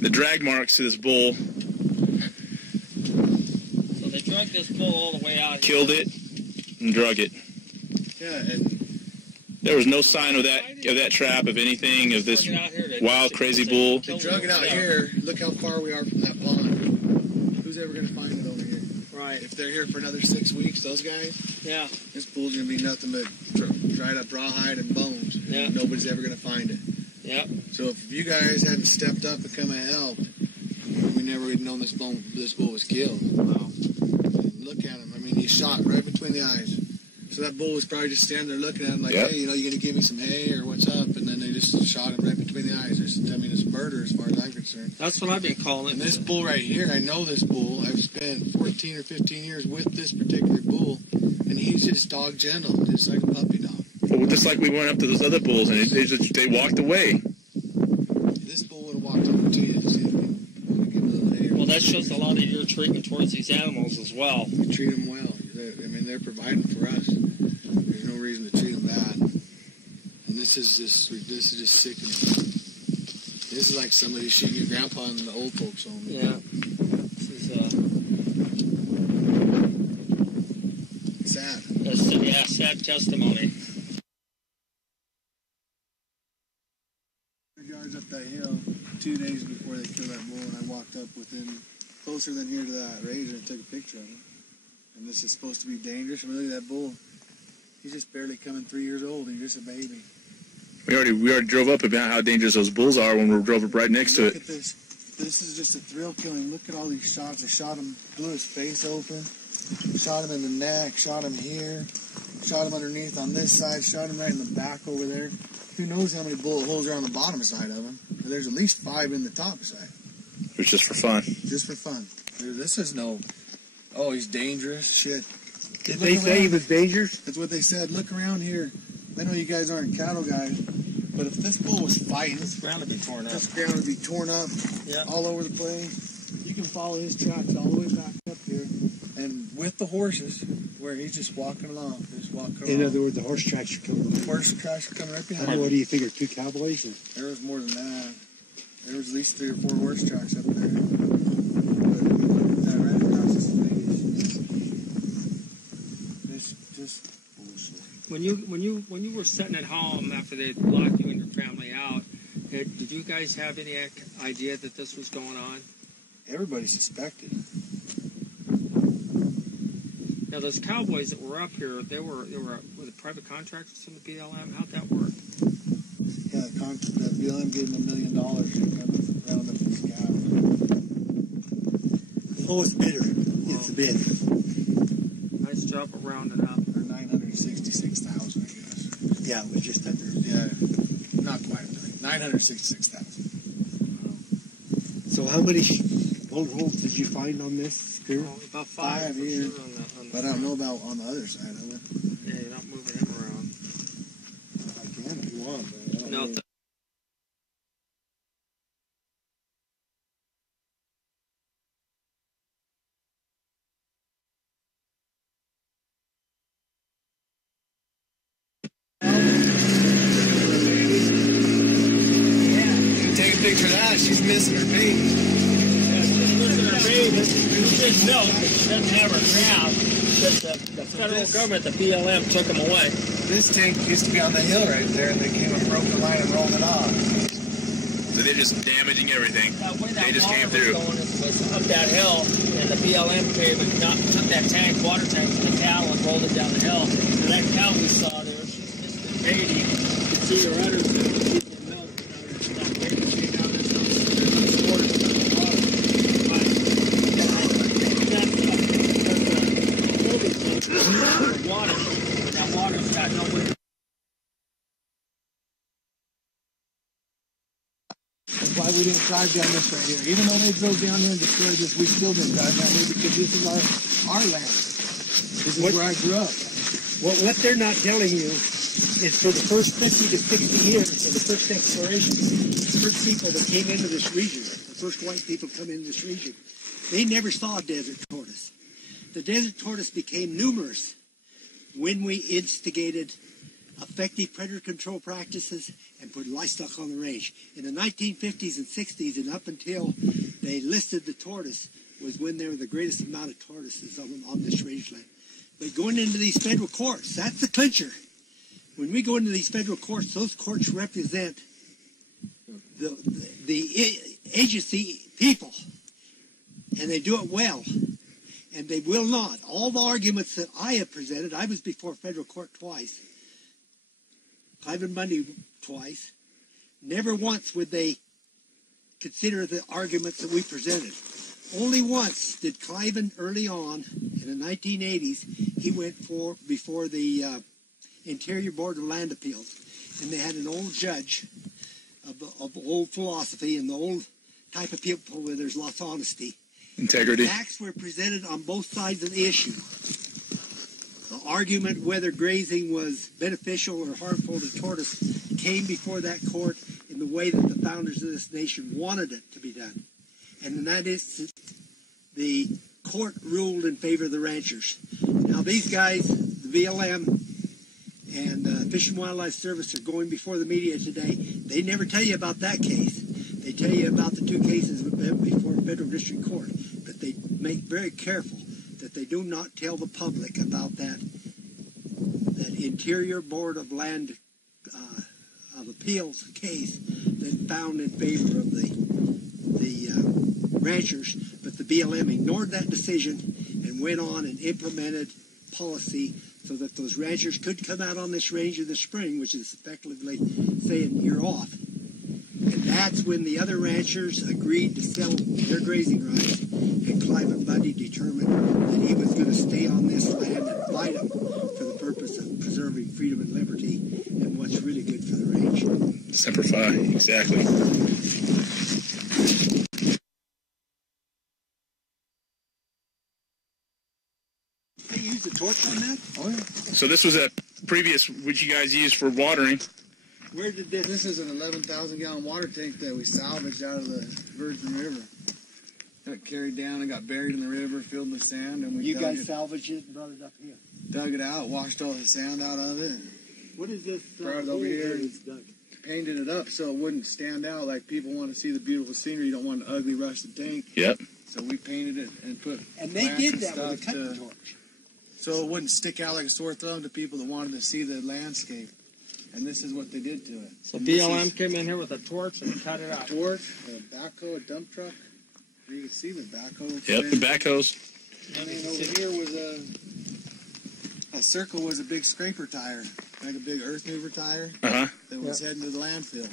the drag marks to this bull. So they drug this bull all the way out. Killed it and drug it. Yeah, and there was no sign of that trap, of anything, of this wild, crazy bull. They drug it out here. Look how far we are from that pond. Who's ever going to find it over here? Right. If they're here for another 6 weeks, those guys, yeah, this bull's going to be nothing but dried up rawhide and bones. Yeah. And nobody's ever going to find it. Yep. So if you guys hadn't stepped up and come and helped, we never would have known this bull was killed. Wow. Look at him. I mean, he's shot right between the eyes. So that bull was probably just standing there looking at him like, hey, you know, you going to give me some hay or what's up? And then they just shot him right between the eyes. I mean, it's murder as far as I'm concerned. That's what I've been calling it. And this bull right here, I know this bull. I've spent 14 or 15 years with this particular bull, and he's just dog gentle, just like a puppy dog. Well, just like we went up to those other bulls, and they walked away. This bull would have walked up to you. Well, that shows a lot of your treatment towards these animals as well. We treat them well. I mean, they're providing for us. There's no reason to treat them bad. And this is just sickening. This is like somebody shooting your grandpa in the old folks' home. Yeah. This is sad. Yeah, sad testimony. Yards up that hill 2 days before they killed that bull, and I walked up closer than here to that razor and took a picture of him. And this is supposed to be dangerous. And look at that bull. He's just barely coming 3 years old. He's just a baby. We already drove up about how dangerous those bulls are when we drove up right next to it. Look at this. This is just a thrill killing. Look at all these shots. They shot him, blew his face open, shot him in the neck, shot him here, shot him underneath on this side, shot him right in the back over there. Who knows how many bullet holes are on the bottom side of him? There's at least 5 in the top side. It was just for fun. Just for fun. This is no, oh, he's dangerous. Shit. Did they say he was dangerous? That's what they said. Look around here. I know you guys aren't cattle guys, but if this bull was fighting, this ground would be torn up. This ground would be torn up all over the place. You can follow his tracks all the way back up here. And with the horses, where he's just walking along. In other words, the horse tracks are coming. The horse tracks are coming right behind him. What do you figure, 2 cowboys? There was more than that. There was at least 3 or 4 horse tracks up there. Right across this it's just bullshit. When you were sitting at home after they locked you and your family out, did you guys have any idea that this was going on? Everybody suspected. Now those cowboys that were up here, they were the private contractors from the BLM. How'd that work? Yeah, the BLM gave them $1 million to come round up these cows. Oh, it's bitter. It's a bit. Nice job of rounding up. Or 966,000, I guess. Yeah, it was just under. Yeah, not quite a million. 966,000. So how many bullet holes did you find on this? About 5 here. Sure on the but I don't know about on the other side of it. Yeah, you're not moving him around. I can if you want, but I don't No. know. Take a picture of that. She's missing her baby. You should know that she doesn't have her calf because the federal government, the BLM, took them away. This tank used to be on the hill right there, and they came and broke the line and rolled it off. So they're just damaging everything. They just came through. Was up that hill, and the BLM came and took that water tank from the cattle and rolled it down the hill. And that cow we saw there, she's just a baby. You can see her udders and keep the milk. That baby came down this water. Water. That water's got nowhere. That's why we didn't drive down this right here. Even though they drove down here and destroyed this, we still didn't drive down here because this is our land. This is where I grew up. What they're not telling you is for the first 50 to 60 years of the first exploration, the first people that came into this region, the first white people come into this region, they never saw a desert tortoise. The desert tortoise became numerous when we instigated effective predator control practices, and put livestock on the range. In the 1950s and 60s, and up until they listed the tortoise, was when there were the greatest amount of tortoises on this rangeland. But going into these federal courts, that's the clincher. When we go into these federal courts, those courts represent the agency people, and they do it well. And they will not. All the arguments that I have presented, I was before federal court twice, Cliven Bundy twice, never once would they consider the arguments that we presented. Only once did Cliven, early on in the 1980s, he went before the Interior Board of Land Appeals, and they had an old judge of old philosophy and the old type of people where there's lots of honesty. Integrity. Facts were presented on both sides of the issue. The argument whether grazing was beneficial or harmful to tortoise came before that court in the way that the founders of this nation wanted it to be done. And in that instance, the court ruled in favor of the ranchers. Now these guys, the BLM and Fish and Wildlife Service, are going before the media today. They never tell you about that case. They tell you about the two cases before federal district court, but they make very careful that they do not tell the public about that Interior Board of Land of Appeals case that found in favor of the ranchers, but the BLM ignored that decision and went on and implemented policy so that those ranchers could come out on this range in the spring, which is effectively saying you're off. And that's when the other ranchers agreed to sell their grazing rights, and Cliven Bundy determined that he was going to stay on this land and fight them for the purpose of preserving freedom and liberty and what's really good for the range. Semper Fi, exactly. They used the torch on that? Oh, yeah. So this was a previous, which you guys used for watering. Where did this? This is an 11,000-gallon water tank that we salvaged out of the Virgin River. Got carried down and got buried in the river, filled with sand, and we You guys salvaged it and brought it up here. dug it out, washed all the sand out of it, What is this? brought it over here and painted it up so it wouldn't stand out. Like people want to see the beautiful scenery, you don't want an ugly rusted tank. Yep. So we painted it and put. And they plants did and that with a stuff cutting torch. So it wouldn't stick out like a sore thumb to people that wanted to see the landscape. And this is what they did to it. So BLM came in here with a torch and cut it out. A torch, a backhoe, a dump truck. You can see the backhoe. Yep, the backhoes. And then over here was a circle was a big scraper tire, like a big earth mover tire that was heading to the landfill.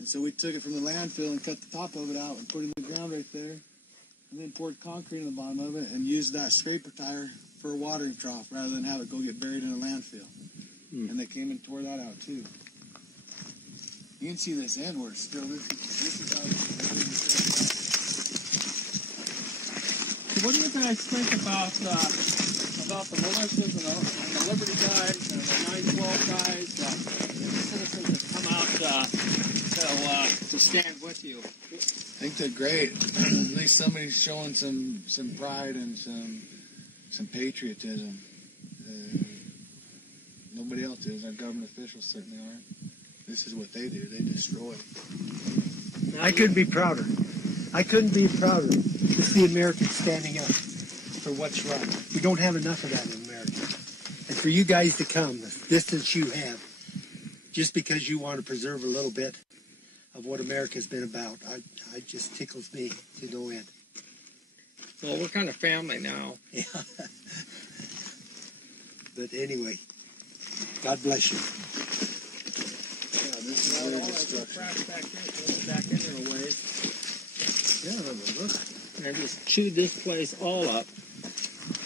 And so we took it from the landfill and cut the top of it out and put it in the ground right there. And then poured concrete in the bottom of it and used that scraper tire for a watering trough rather than have it go get buried in a landfill. And they came and tore that out too. You can see this end where it's still, this is how So what do you guys think about the militias and the Liberty guys and the 912 guys, the citizens that come out to stand with you? I think they're great. At least somebody's showing some pride and some patriotism. Nobody else is. Our government officials certainly aren't. This is what they do. They destroy. I couldn't be prouder. I couldn't be prouder to see Americans standing up for what's right. We don't have enough of that in America. And for you guys to come, the distance you have, just because you want to preserve a little bit of what America's been about, it just tickles me to no end. Well, we're kind of family now. Yeah. But anyway, God bless you. Yeah, this is their destruction. Back in there a ways. Yeah, but look. And just chewed this place all up.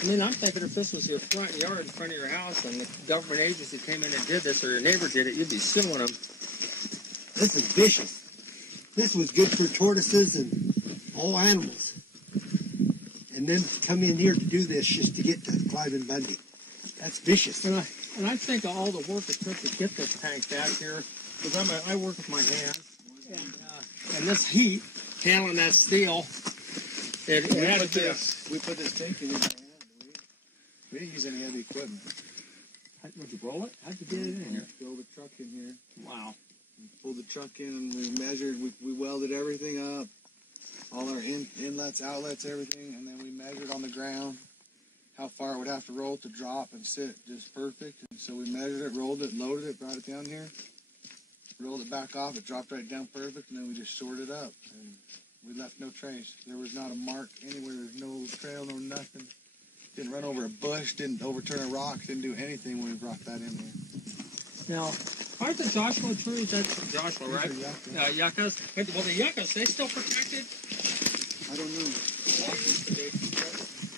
I mean, I'm thinking if this was your front yard in front of your house and the government agency came in and did this, or your neighbor did it, you'd be suing them. This is vicious. This was good for tortoises and all animals. And then to come in here to do this just to get to Cliven Bundy. That's vicious. And I think of all the work it took to get this tank back here, because I work with my hands, and this heat, handling that steel, it had to be We put this tank in by hand. We didn't use any heavy equipment. Would you roll it? How'd you get it in here? Build a truck in here. Wow. We pulled the truck in and we measured, we welded everything up. All our inlets, outlets, everything. And then we measured on the ground how far it would have to roll to drop and sit just perfect. And so we measured it, rolled it, loaded it, brought it down here. Rolled it back off, it dropped right down perfect, and then we just sorted it up. And we left no trace. There was not a mark anywhere, there's no trail, no nothing. Didn't run over a bush, didn't overturn a rock, didn't do anything when we brought that in here. Now, aren't the Joshua trees, that's Joshua, right? Yuccas. Well, the yuccas, they still protected? I don't know.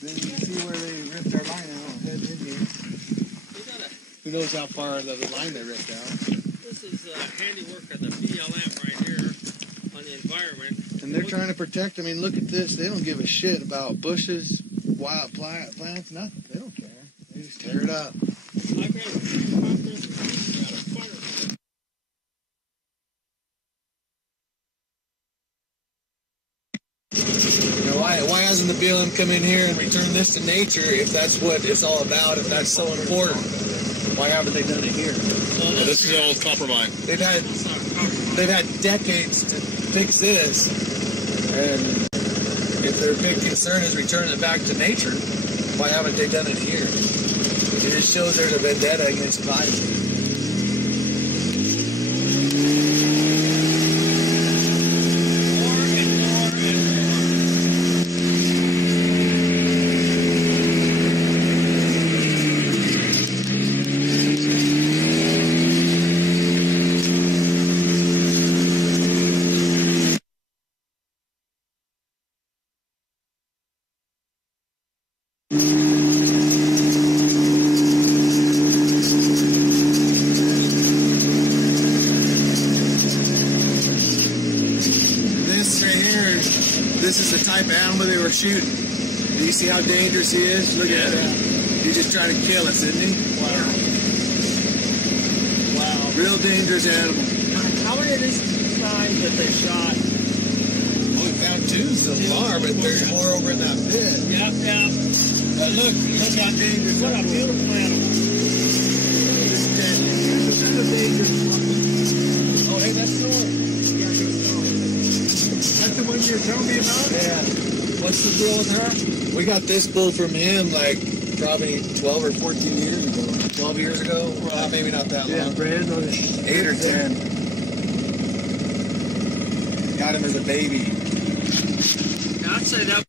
Then you can see where they ripped our line out, head in here. Who knows how far the line they ripped out. This is handiwork of the BLM right here on the environment. And they're trying to protect, I mean, look at this. They don't give a shit about bushes, wild plants, nothing. They don't care. They just tear it up. You know, why hasn't the BLM come in here and returned this to nature if that's what it's all about, if that's so important? Why haven't they done it here? Well, this is the old copper mine. They've had decades to fix this, and if their big concern is returning it back to nature, why haven't they done it here? It just shows there's a vendetta against bison. This is the type of animal they were shooting. Do you see how dangerous he is? Look at that. He's just trying to kill us, isn't he? Wow. Wow. Real dangerous animal. How many of these signs that they shot? Well, we found two so far, but there's more over in that pit. Yep. Look how dangerous. What a beautiful animal. This is a dangerous one. Oh, hey, that's the one. That's the one you were telling me about? Yeah. What's the deal with her? We got this bull from him like probably 12 or 14 years ago. 12 years ago? Well, maybe not that long. Yeah, Brand on it. 8 or 10. Got him as a baby. I'd say that